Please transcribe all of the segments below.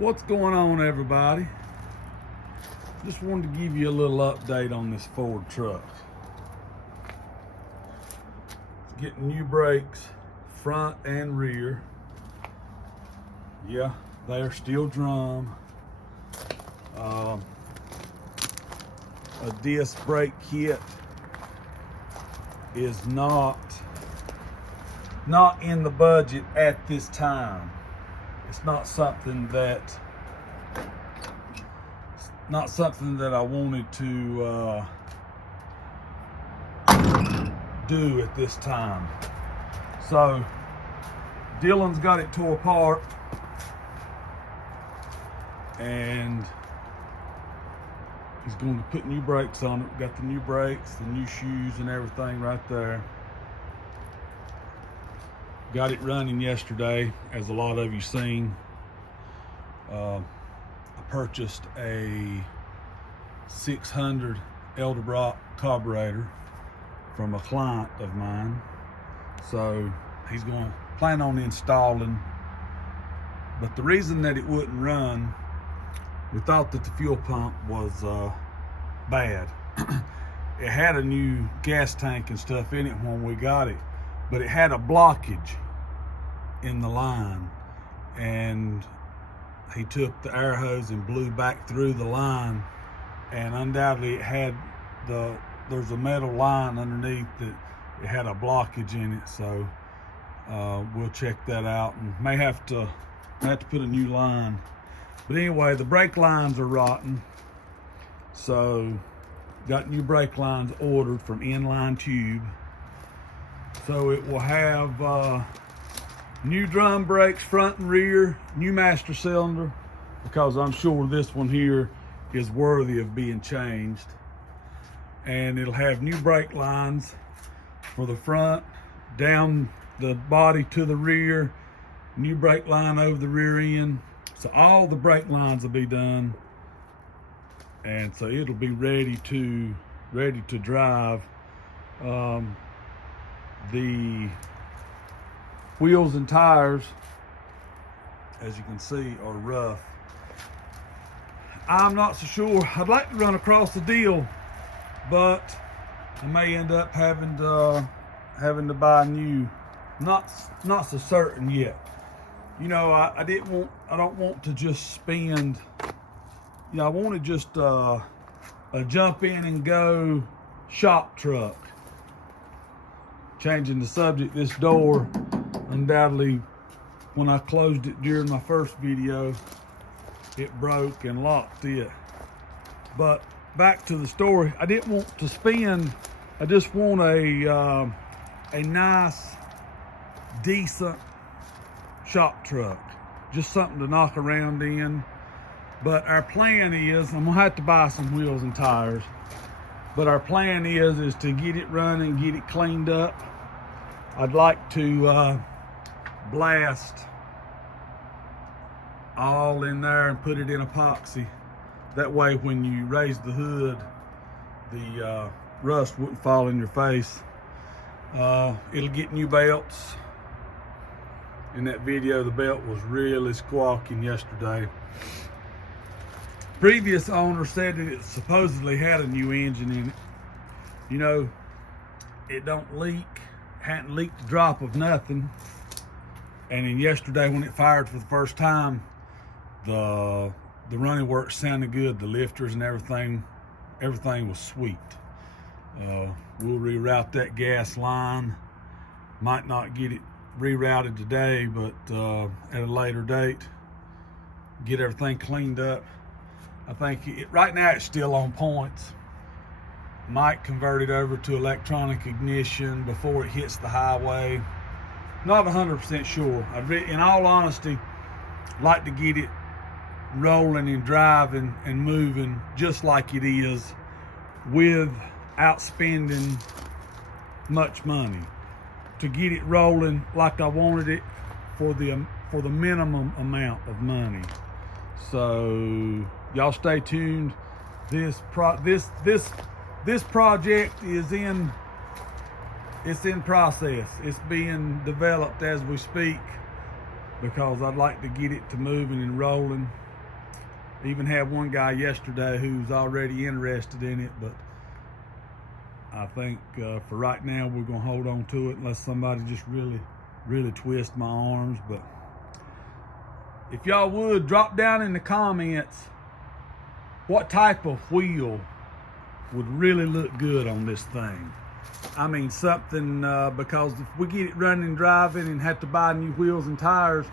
What's going on, everybody? Just wanted to give you a little update on this Ford truck. It's getting new brakes, front and rear. Yeah, they're steel drum. A disc brake kit is not in the budget at this time. It's not something that I wanted to do at this time. So Dylan's got it tore apart, and he's going to put new brakes on it. Got the new brakes, the new shoes and everything right there. Got it running yesterday, as a lot of you seen. I purchased a 600 Edelbrock carburetor from a client of mine. So he's going to plan on installing. But the reason that it wouldn't run, we thought that the fuel pump was bad. It had a new gas tank and stuff in it when we got it, but it had a blockage in the line, and he took the air hose and blew back through the line, and undoubtedly it had there's a metal line underneath that it had a blockage in it. So we'll check that out, and may have to put a new line. But anyway, the brake lines are rotten, so got new brake lines ordered from Inline Tube. So it will have new drum brakes, front and rear, new master cylinder, because I'm sure this one here is worthy of being changed. And it'll have new brake lines for the front, down the body to the rear, new brake line over the rear end. So all the brake lines will be done, and so it'll be ready to drive. The wheels and tires, as you can see, are rough. I'm not so sure. I'd like to run across the deal, but I may end up having to buy new. Not so certain yet. You know, I don't want to just spend. You know, I wanted just a jump in and go shop truck. Changing the subject, this door, undoubtedly, when I closed it during my first video, it broke and locked it. But back to the story, I didn't want to spend. I just want a nice, decent shop truck, just something to knock around in. But our plan is, I'm gonna have to buy some wheels and tires, but our plan is to get it running, get it cleaned up. I'd like to blast all in there and put it in epoxy. That way when you raise the hood, the rust wouldn't fall in your face. It'll get new belts. In that video, the belt was really squawking yesterday. Previous owner said that it supposedly had a new engine in it. You know, it don't leak, hadn't leaked a drop of nothing. And then yesterday when it fired for the first time, the running works sounded good, the lifters and everything was sweet. We'll reroute that gas line. Might not get it rerouted today, but at a later date, get everything cleaned up. I think right now it's still on points. Might convert it over to electronic ignition before it hits the highway. Not 100% sure. In all honesty, like to get it rolling and driving and moving just like it is, without spending much money. To get it rolling like I wanted it for the minimum amount of money. So y'all stay tuned. This project is in process. It's being developed as we speak, because I'd like to get it to moving and rolling. Even had one guy yesterday who's already interested in it, but I think for right now we're gonna hold on to it unless somebody just really twist my arms. But if y'all would drop down in the comments what type of wheel would really look good on this thing. I mean something, because if we get it running and driving and have to buy new wheels and tires,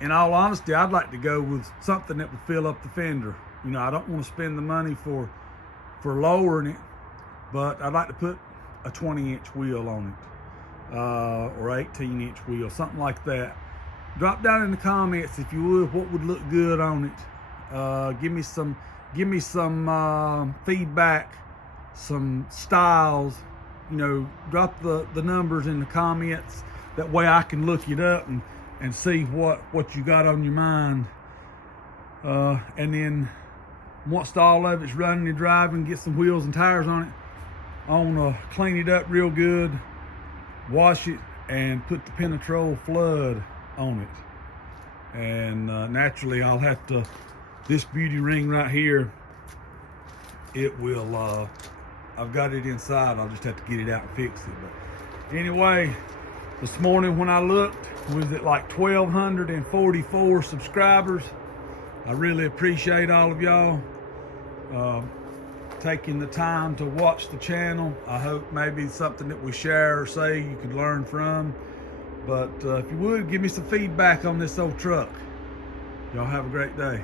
in all honesty, I'd like to go with something that would fill up the fender. You know, I don't want to spend the money for lowering it, but I'd like to put a 20-inch wheel on it, or 18-inch wheel, something like that. Drop down in the comments if you would what would look good on it. Give me some feedback, some styles. You know, drop the numbers in the comments. That way I can look it up and see what you got on your mind. And then once all of it's running and driving, get some wheels and tires on it, I want to clean it up real good, wash it, and put the Penetrol flood on it. And naturally I'll have to, this beauty ring right here, it will, I've got it inside, I'll just have to get it out and fix it. But anyway, this morning when I looked, was at like 1,244 subscribers. I really appreciate all of y'all taking the time to watch the channel. I hope maybe something that we share or say you could learn from. But if you would, give me some feedback on this old truck. Y'all have a great day.